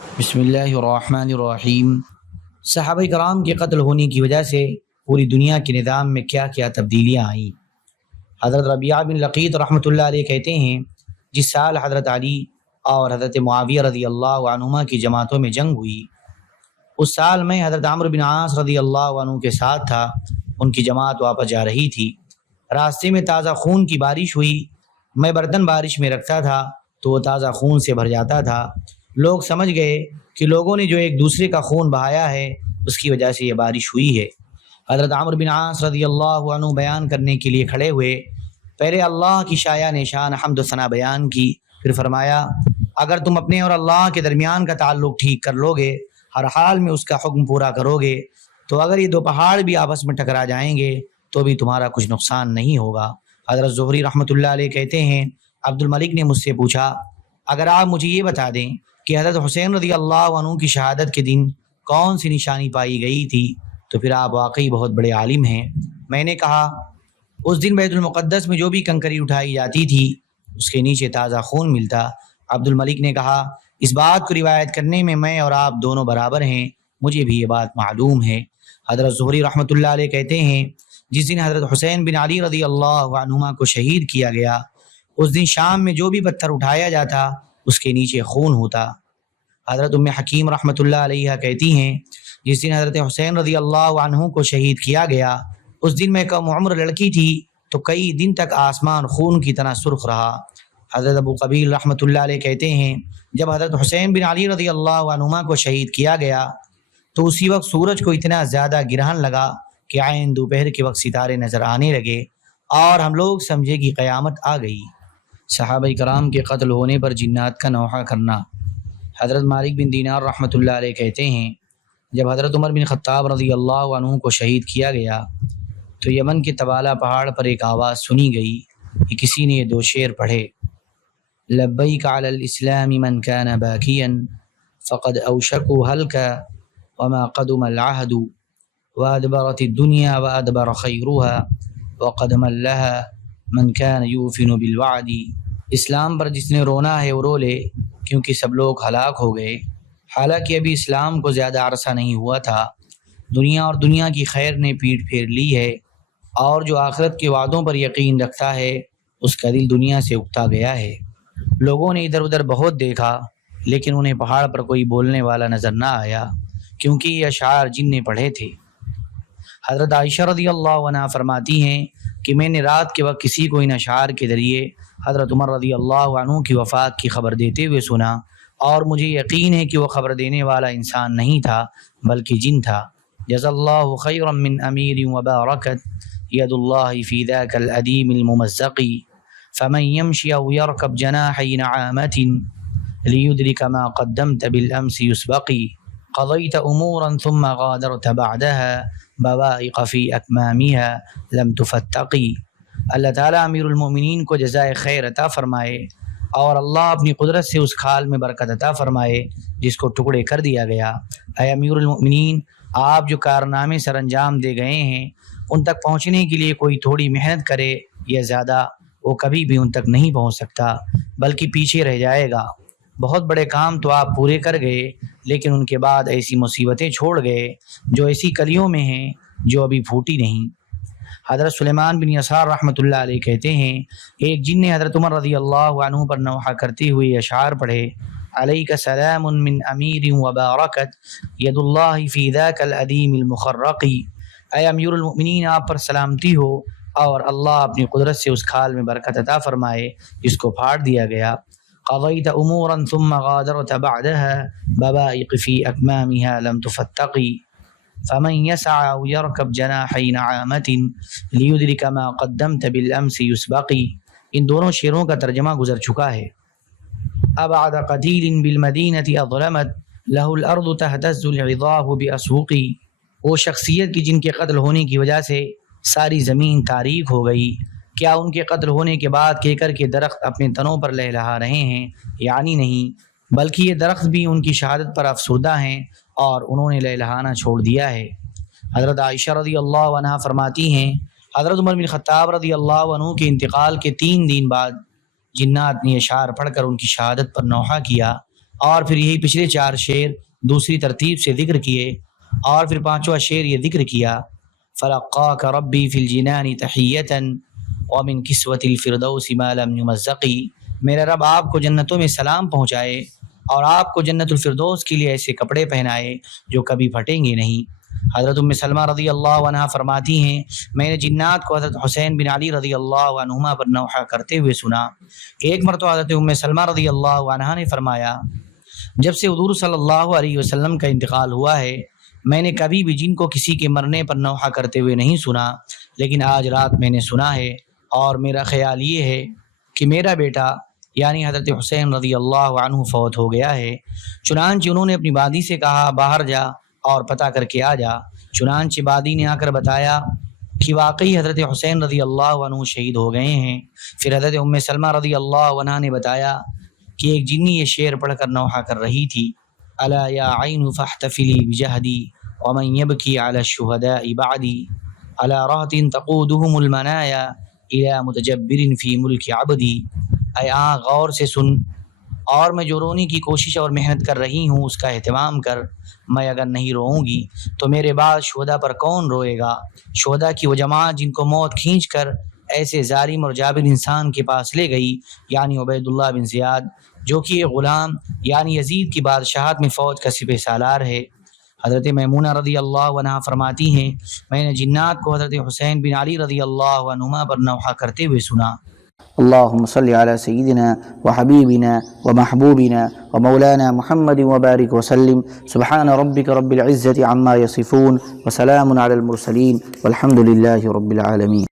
بسم اللہ الرحمن الرحیم۔ صحابہ کرام کے قتل ہونے کی وجہ سے پوری دنیا کے نظام میں کیا کیا تبدیلیاں آئیں۔ حضرت ربیعہ بن لقیط رحمۃ اللہ علیہ کہتے ہیں، جس سال حضرت علی اور حضرت معاویہ رضی اللہ عنہما کی جماعتوں میں جنگ ہوئی، اس سال میں حضرت عمرو بن عاص رضی اللہ عنہ کے ساتھ تھا۔ ان کی جماعت واپس جا رہی تھی، راستے میں تازہ خون کی بارش ہوئی۔ میں برتن بارش میں رکھتا تھا تو وہ تازہ خون سے بھر جاتا تھا۔ لوگ سمجھ گئے کہ لوگوں نے جو ایک دوسرے کا خون بہایا ہے اس کی وجہ سے یہ بارش ہوئی ہے۔ حضرت عمرو بن عاص رضی اللہ عنہ بیان کرنے کے لیے کھڑے ہوئے۔ پہلے اللہ کی شایع نشان حمد و ثنا بیان کی، پھر فرمایا، اگر تم اپنے اور اللہ کے درمیان کا تعلق ٹھیک کر لو گے، ہر حال میں اس کا حکم پورا کرو گے، تو اگر یہ دو پہاڑ بھی آپس میں ٹکرا جائیں گے تو بھی تمہارا کچھ نقصان نہیں ہوگا۔ حضرت زہری رحمۃ اللہ علیہ کہتے ہیں، عبد الملک نے مجھ سے پوچھا، اگر آپ مجھے یہ بتا دیں کہ حضرت حسین رضی اللہ عنہ کی شہادت کے دن کون سی نشانی پائی گئی تھی تو پھر آپ واقعی بہت بڑے عالم ہیں۔ میں نے کہا، اس دن بیت المقدس میں جو بھی کنکری اٹھائی جاتی تھی اس کے نیچے تازہ خون ملتا۔ عبد الملک نے کہا، اس بات کو روایت کرنے میں اور آپ دونوں برابر ہیں، مجھے بھی یہ بات معلوم ہے۔ حضرت زہری رحمۃ اللہ علیہ کہتے ہیں، جس دن حضرت حسین بن علی رضی اللہ عنہما کو شہید کیا گیا، اس دن شام میں جو بھی پتھر اٹھایا جاتا اس کے نیچے خون ہوتا۔ حضرت ام حکیم رحمۃ اللہ علیہ کہتی ہیں، جس دن حضرت حسین رضی اللہ عنہ کو شہید کیا گیا، اس دن میں کم عمر لڑکی تھی تو کئی دن تک آسمان خون کی طرح سرخ رہا۔ حضرت ابو قبیل رحمۃ اللہ علیہ کہتے ہیں، جب حضرت حسین بن علی رضی اللہ عنہما کو شہید کیا گیا تو اسی وقت سورج کو اتنا زیادہ گرہن لگا کہ عین دوپہر کے وقت ستارے نظر آنے لگے اور ہم لوگ سمجھے کہ قیامت آ گئی۔ صحابہ کرام کے قتل ہونے پر جنات کا نوحہ کرنا۔ حضرت مالک بن دینار رحمۃ اللہ علیہ کہتے ہیں، جب حضرت عمر بن خطاب رضی اللہ عنہ کو شہید کیا گیا تو یمن کے تبالہ پہاڑ پر ایک آواز سنی گئی کہ کسی نے یہ دو شعر پڑھے، لبیک علی الاسلام من کان باکیا فقد اوشکوا ہلکا وما قدم العہد وادبرت الدنیا وادبر خیرها وقدم لها من کان یوفن بالوعد۔ اسلام پر جس نے رونا ہے وہ رو لے، کیونکہ سب لوگ ہلاک ہو گئے۔ حالانکہ ابھی اسلام کو زیادہ عرصہ نہیں ہوا تھا، دنیا اور دنیا کی خیر نے پیٹ پھیر لی ہے، اور جو آخرت کے وعدوں پر یقین رکھتا ہے اس کا دل دنیا سے اکتا گیا ہے۔ لوگوں نے ادھر ادھر بہت دیکھا لیکن انہیں پہاڑ پر کوئی بولنے والا نظر نہ آیا، کیونکہ یہ اشعار جن نے پڑھے تھے۔ حضرت عائشہ رضی اللہ عنہا فرماتی ہیں کہ میں نے رات کے وقت کسی کو ان اشعار کے ذریعے حضرت عمر رضی اللہ عنہ کی وفات کی خبر دیتے ہوئے سنا، اور مجھے یقین ہے کہ وہ خبر دینے والا انسان نہیں تھا بلکہ جن تھا۔ جزا اللہ خیرا من امیر وبارکت ید اللہ فی ذاک الادیم الممزق فمن یمشی او یرکب جناحی نعامت لیدرک ما قدمت بالامس یسبقی قضیت امورا ثم غادرت بعدها بوائق فی اکمامها لم تفتقی۔ اللہ تعالیٰ امیر المومنین کو جزائے خیر عطا فرمائے، اور اللہ اپنی قدرت سے اس کھال میں برکت عطا فرمائے جس کو ٹکڑے کر دیا گیا۔ اے امیر المؤمنین، آپ جو کارنامے سر انجام دے گئے ہیں ان تک پہنچنے کے لیے کوئی تھوڑی محنت کرے یا زیادہ، وہ کبھی بھی ان تک نہیں پہنچ سکتا بلکہ پیچھے رہ جائے گا۔ بہت بڑے کام تو آپ پورے کر گئے لیکن ان کے بعد ایسی مصیبتیں چھوڑ گئے جو ایسی کلیوں میں ہیں جو ابھی پھوٹی نہیں۔ حضرت سلیمان بن یسار رحمۃ اللہ علیہ کہتے ہیں، ایک جن نے حضرت عمر رضی اللہ عنہ پر نوحہ کرتے ہوئے اشعار پڑھے، علیک سلام من امیر وبارکت ید اللہ فی ذاک العدیم المخرق۔ اے امیر المؤمنین، آپ پر سلامتی ہو اور اللہ اپنی قدرت سے اس کھال میں برکت عطا فرمائے جس کو پھاڑ دیا گیا۔ قضیت امورا ثم غادرت بعدها بوائق فی اکمامها لم تفتقی فمن يسعى او يركب جناحي نعامت لیدرک ما قدمت بالامس یسبقی۔ ان دونوں شعروں کا ترجمہ گزر چکا ہے۔ ابعد قتیل بالمدینة اظلمت له الارض تهتز العظام باسوقی۔ وہ شخصیت کی جن کے قتل ہونے کی وجہ سے ساری زمین تاریک ہو گئی، کیا ان کے قتل ہونے کے بعد کیکر کے درخت اپنے تنوں پر لہلہا رہے ہیں؟ یعنی نہیں، بلکہ یہ درخت بھی ان کی شہادت پر افسردہ ہیں اور انہوں نے لہلہانا چھوڑ دیا ہے۔ حضرت عائشہ رضی اللہ عنہا فرماتی ہیں، حضرت عمر بن خطاب رضی اللہ عنہ کے انتقال کے 3 دن بعد جنات نے اشعار پڑھ کر ان کی شہادت پر نوحہ کیا۔ اور پھر یہی پچھلے 4 شعر دوسری ترتیب سے ذکر کیے، اور پھر 5واں شعر یہ ذکر کیا فلقاک ربی فی الجنان تحیۃ ومن کسوۃ الفردوس ما لم یمزقی، میرا رب آپ کو جنتوں میں سلام پہنچائے اور آپ کو جنت الفردوس کے لیے ایسے کپڑے پہنائے جو کبھی پھٹیں گے نہیں۔ حضرت ام سلمہ رضی اللہ عنہ فرماتی ہیں میں نے جنات کو حضرت حسین بن علی رضی اللہ عنہما پر نوحہ کرتے ہوئے سنا۔ ایک مرتبہ حضرت ام سلمہ رضی اللہ عنہ نے فرمایا جب سے حضور صلی اللہ علیہ وسلم کا انتقال ہوا ہے میں نے کبھی بھی جن کو کسی کے مرنے پر نوحہ کرتے ہوئے نہیں سنا، لیکن آج رات میں نے سنا ہے، اور میرا خیال یہ ہے کہ میرا بیٹا یعنی حضرت حسین رضی اللہ عنہ فوت ہو گیا ہے۔ چنانچہ انہوں نے اپنی بادی سے کہا باہر جا اور پتہ کر کے آ جا۔ چنانچہ بادی نے آ کر بتایا کہ واقعی حضرت حسین رضی اللہ عنہ شہید ہو گئے ہیں۔ پھر حضرت ام سلمہ رضی اللہ عنہ نے بتایا کہ ایک جنی یہ شعر پڑھ کر نوحہ کر رہی تھی الا یا عین فاحتفلی بجہدی ومن یبکی علی الشہداء بعدی الا رہت تقودہم المنایا الی متجبر فی ملک عبدی، اے آنکھ غور سے سن، اور میں جو رونے کی کوشش اور محنت کر رہی ہوں اس کا اہتمام کر، میں اگر نہیں روؤں گی تو میرے بعد شہداء پر کون روئے گا؟ شہداء کی وہ جماعت جن کو موت کھینچ کر ایسے ظالم اور جابر انسان کے پاس لے گئی، یعنی عبید اللہ بن زیاد جو کہ ایک غلام یعنی یزید کی بادشاہت میں فوج کا سپہ سالار ہے۔ حضرت میمونہ رضی اللہ عنہ فرماتی ہیں میں نے جنات کو حضرت حسین بن علی رضی اللہ عنہما پر نوحہ کرتے ہوئے سنا۔ اللهم صل على سيدنا وحبيبنا ومحبوبنا ومولانا محمد وبارك وسلم، سبحان ربك رب العزة عما يصفون وسلام على المرسلين والحمد لله رب العالمين۔